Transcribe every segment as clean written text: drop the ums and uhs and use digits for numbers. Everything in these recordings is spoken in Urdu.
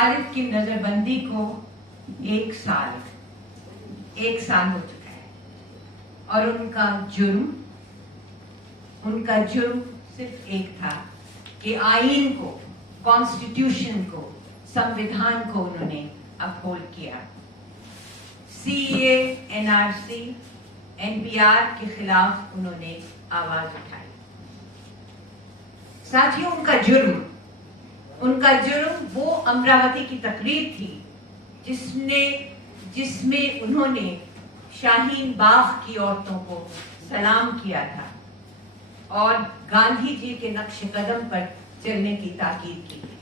خالد کی نظر بندی کو 1 سال ہو چکا ہے، اور ان کا جرم صرف ایک تھا کہ آئین کو، کانسٹیٹیوشن کو، سمویدھان کو انہوں نے اپہولڈ کیا، CAA، NRC، NPR کے خلاف انہوں نے آواز اٹھائی۔ ساتھیوں، ان کا جرم وہ امراوتی کی تقریر تھی جس میں انہوں نے شاہین باغ کی عورتوں کو سلام کیا تھا اور گاندھی جی کے نقش قدم پر چلنے کی تاکید کی تھی۔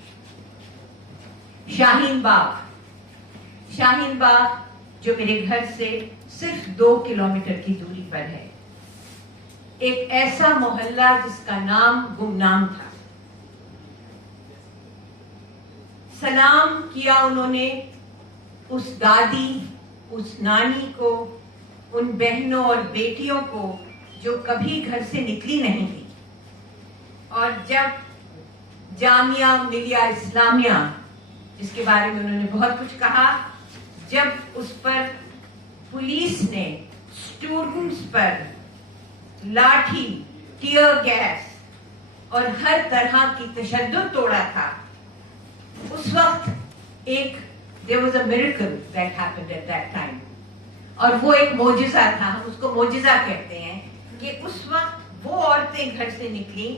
شاہین باغ جو میرے گھر سے صرف 2 کلومیٹر کی دوری پر ہے، ایک ایسا محلہ جس کا نام گمنام تھا۔ سلام کیا انہوں نے اس دادی، اس نانی کو، ان بہنوں اور بیٹیوں کو جو کبھی گھر سے نکلی نہیں تھی، اور جب جامعہ ملیہ اسلامیہ، جس کے بارے میں انہوں نے بہت کچھ کہا، جب اس پر پولیس نے اسٹوڈنٹس پر لاٹھی، ٹیئر گیس اور ہر طرح کی تشدد توڑا تھا، اس وقت there was a miracle that happened at that time، اور وہ ایک معجزہ تھا، ہم اس کو معجزہ کہتے ہیں، کہ اس وقت وہ عورتیں گھر سے نکلی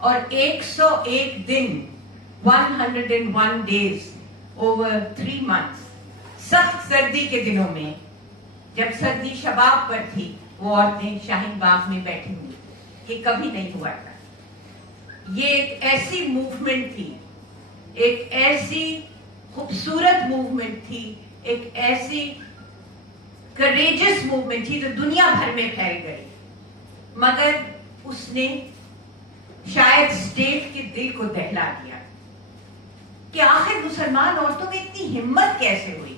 اور 101 دن 101 days over 3 months، سخت سردی کے دنوں میں جب سردی شباب پر تھی، وہ عورتیں شاہین باغ میں بیٹھی ہوئی، یہ کبھی نہیں ہوا تھا۔ یہ ایک ایسی موومنٹ تھی، ایک ایسی خوبصورت موومنٹ تھی، ایک ایسی کریجس موومنٹ تھی جو دنیا بھر میں پھیل گئی، مگر اس نے شاید اسٹیٹ کے دل کو دہلا دیا کہ آخر مسلمان عورتوں میں اتنی ہمت کیسے ہوئی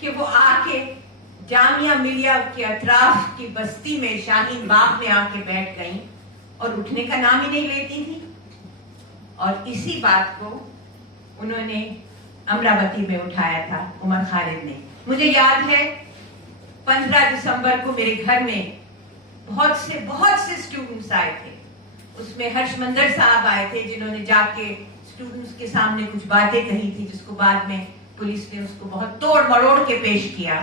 کہ وہ آ کے جامعہ ملیہ کے اطراف کی بستی میں، شاہین باغ میں آ کے بیٹھ گئیں اور اٹھنے کا نام ہی نہیں لیتی تھی۔ اور اسی بات کو انہوں نے امراوتی میں اٹھایا تھا، عمر خالد نے۔ مجھے یاد ہے 15 دسمبر کو میرے گھر میں بہت سے اسٹوڈنٹس آئے تھے، اس میں ہرش مندر صاحب آئے تھے جنہوں نے جا کے اسٹوڈنٹس کے سامنے کچھ باتیں کہی تھی، جس کو بعد میں پولیس نے اس کو بہت توڑ مروڑ کے پیش کیا۔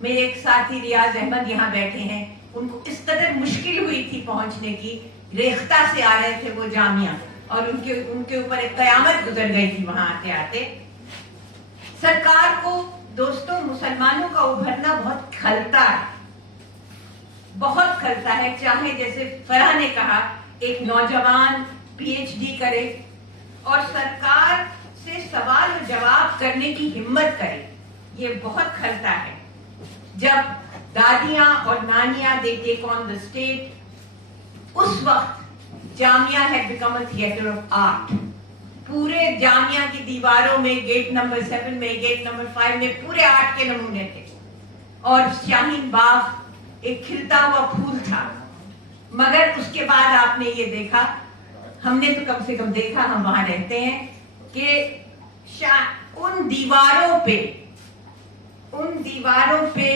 میرے ایک ساتھی ریاض احمد یہاں بیٹھے ہیں، ان کو اس قدر مشکل ہوئی تھی پہنچنے کی، ریختہ سے آ رہے تھے وہ جامعہ، اور ان کے اوپر ایک قیامت گزر گئی تھی وہاں آتے آتے۔ سرکار کو دوستوں، مسلمانوں کا ابھرنا بہت کھلتا ہے، چاہے جیسے فرح نے کہا ایک نوجوان PhD کرے اور سرکار سے سوال و جواب کرنے کی ہمت کرے، یہ بہت کھلتا ہے۔ جب دادیاں اور نانیاں they take on the state، اس وقت جامعہ had become a theater of art۔ پورے جامعہ کی دیواروں میں، گیٹ نمبر 7 میں، گیٹ نمبر 5 میں پورے آرٹ کے نمونے تھے، اور شاہین باغ ایک کھلتا ہوا پھول تھا۔ مگر اس کے بعد آپ نے یہ دیکھا، ہم نے تو کم سے کم دیکھا، ہم وہاں رہتے ہیں، کہ ان دیواروں پہ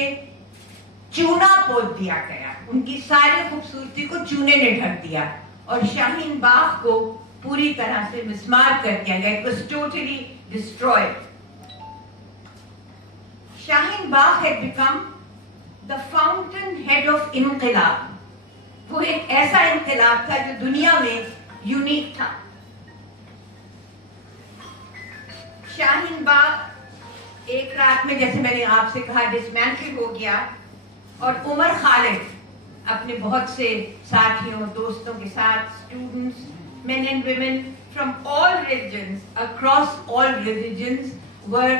چونا پوت دیا گیا، ان کی ساری خوبصورتی کو چونے نے ڈھک دیا، اور شاہین باغ کو پوری طرح سے مسمار کر دیا گیا۔ It was totally destroyed۔ Shaheen Bagh had become the fountain head of انقلاب۔ وہ ایک ایسا انقلاب تھا جو دنیا میں یونیک تھا۔ شاہین باغ ایک رات میں، جیسے میں نے آپ سے کہا، ڈسمینٹل ہو گیا، اور عمر خالد اپنے بہت سے ساتھیوں، دوستوں کے ساتھ، students, men and women from all religions, across all religions, were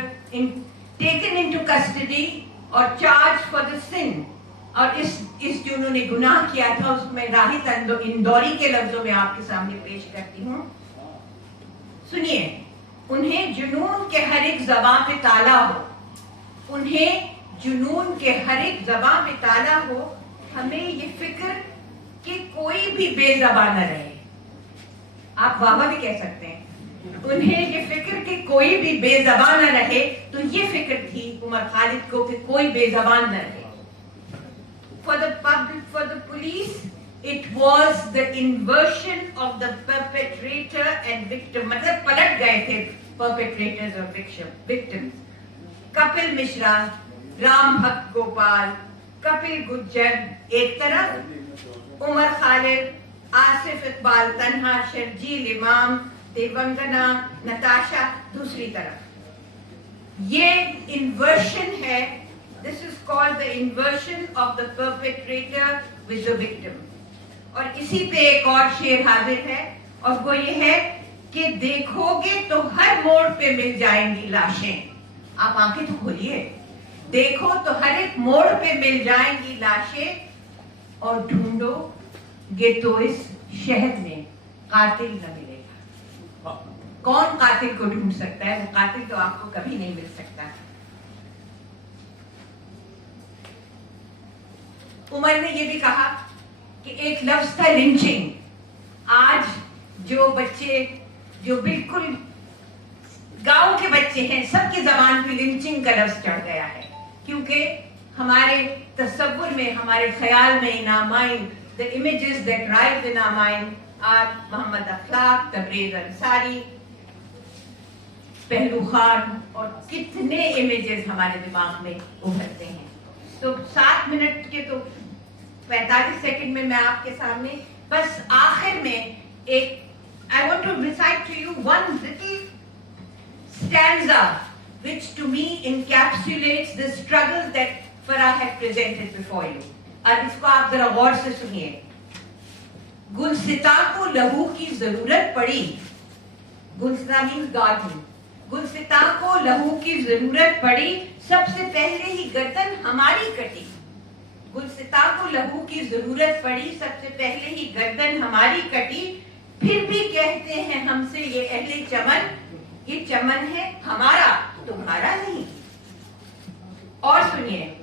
taken into custody or charged for the sin۔ اور اس جو انہوں نے گناہ کیا تھا، اس کو میں راحت اندوری کے لفظوں میں آپ کے سامنے پیش کرتی ہوں۔ سنیے، انہیں جنون کے ہر ایک زباں پہ تالا ہو، انہیں جنون کے ہر ایک زباں پہ تالا ہو، ہمیں یہ فکر کہ کوئی بھی بے زباں نہ رہے۔ آپ واہ واہ بھی کہہ سکتے ہیں، انہیں یہ فکر کہ کوئی بھی بے زبان نہ رہے، تو یہ فکر تھی عمر خالد کو کہ کوئی بے زبان نہ رہے. For the public, for the police, it was the inversion of the perpetrator and victim. مطلب پلٹ گئے تھے perpetrators اور victims. کپل مشرا، رام بھکت گوپال، کپل گجر ایک طرف، عمر خالد، آصف اقبال تنہا، شرجیل امام، دیونگنا، نتاشا دوسری طرف. یہ انورشن ہے. This is called the inversion of the perpetrator with the victim. اور اسی پہ ایک اور شعر حاضر ہے، اور وہ یہ ہے کہ دیکھو گے تو ہر موڑ پہ مل جائیں گی لاشیں. آپ آنکھیں تو کھولیے، دیکھو تو ہر ایک موڑ پہ مل جائیں گی لاشیں، اور ڈھونڈو گے تو اس شہر میں قاتل نہ ملے گا. کون قاتل کو ڈھونڈ سکتا ہے؟ وہ قاتل تو آپ کو کبھی نہیں مل سکتا. عمر نے یہ بھی کہا کہ ایک لفظ تھا لنچنگ. آج جو بچے جو بالکل گاؤں کے بچے ہیں، سب کی زبان پہ لنچنگ کا لفظ چڑھ گیا ہے، کیونکہ ہمارے تصور میں، ہمارے خیال میں in our mind, the images that rise in our mind are محمد اخلاق، تبریز انصاری، پہلو خان، اور کتنے امیجز ہمارے دماغ میں ابھرتے ہیں. تو 7 منٹ کے تو 45 سیکنڈ میں آپ کے سامنے بس آخر میں ایک I want to recite to you one little stanza which to me encapsulates the struggles that Farah had presented before you. اور اس کو آپ ذرا غور سے سنیے. گلستاں کو لہو کی ضرورت پڑی، گلستاں means garden. گلستاں کو لہو کی ضرورت پڑی، سب سے پہلے ہی گردن ہماری کٹی. گلستاں کو لہو کی ضرورت پڑی، سب سے پہلے ہی گردن ہماری کٹی. پھر بھی کہتے ہیں ہم سے یہ اہل چمن، یہ چمن ہے ہمارا تمہارا نہیں. اور سنیے،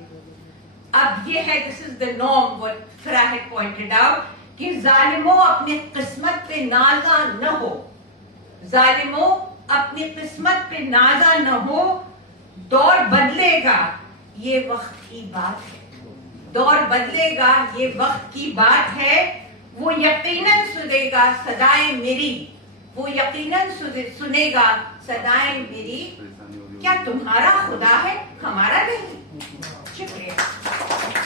اب یہ ہے this is the norm what Farah had pointed out کہ ظالموں اپنی قسمت پہ نازا نہ ہو. ظالموں اپنی قسمت پہ نازا نہ ہو، دور بدلے گا یہ وقت کی بات ہے. دور بدلے گا یہ وقت کی بات ہے. وہ یقیناً سنے گا صدائیں میری، وہ یقیناً سنے گا صدائیں میری. کیا تمہارا خدا ہے ہمارا نہیں؟ شکریہ.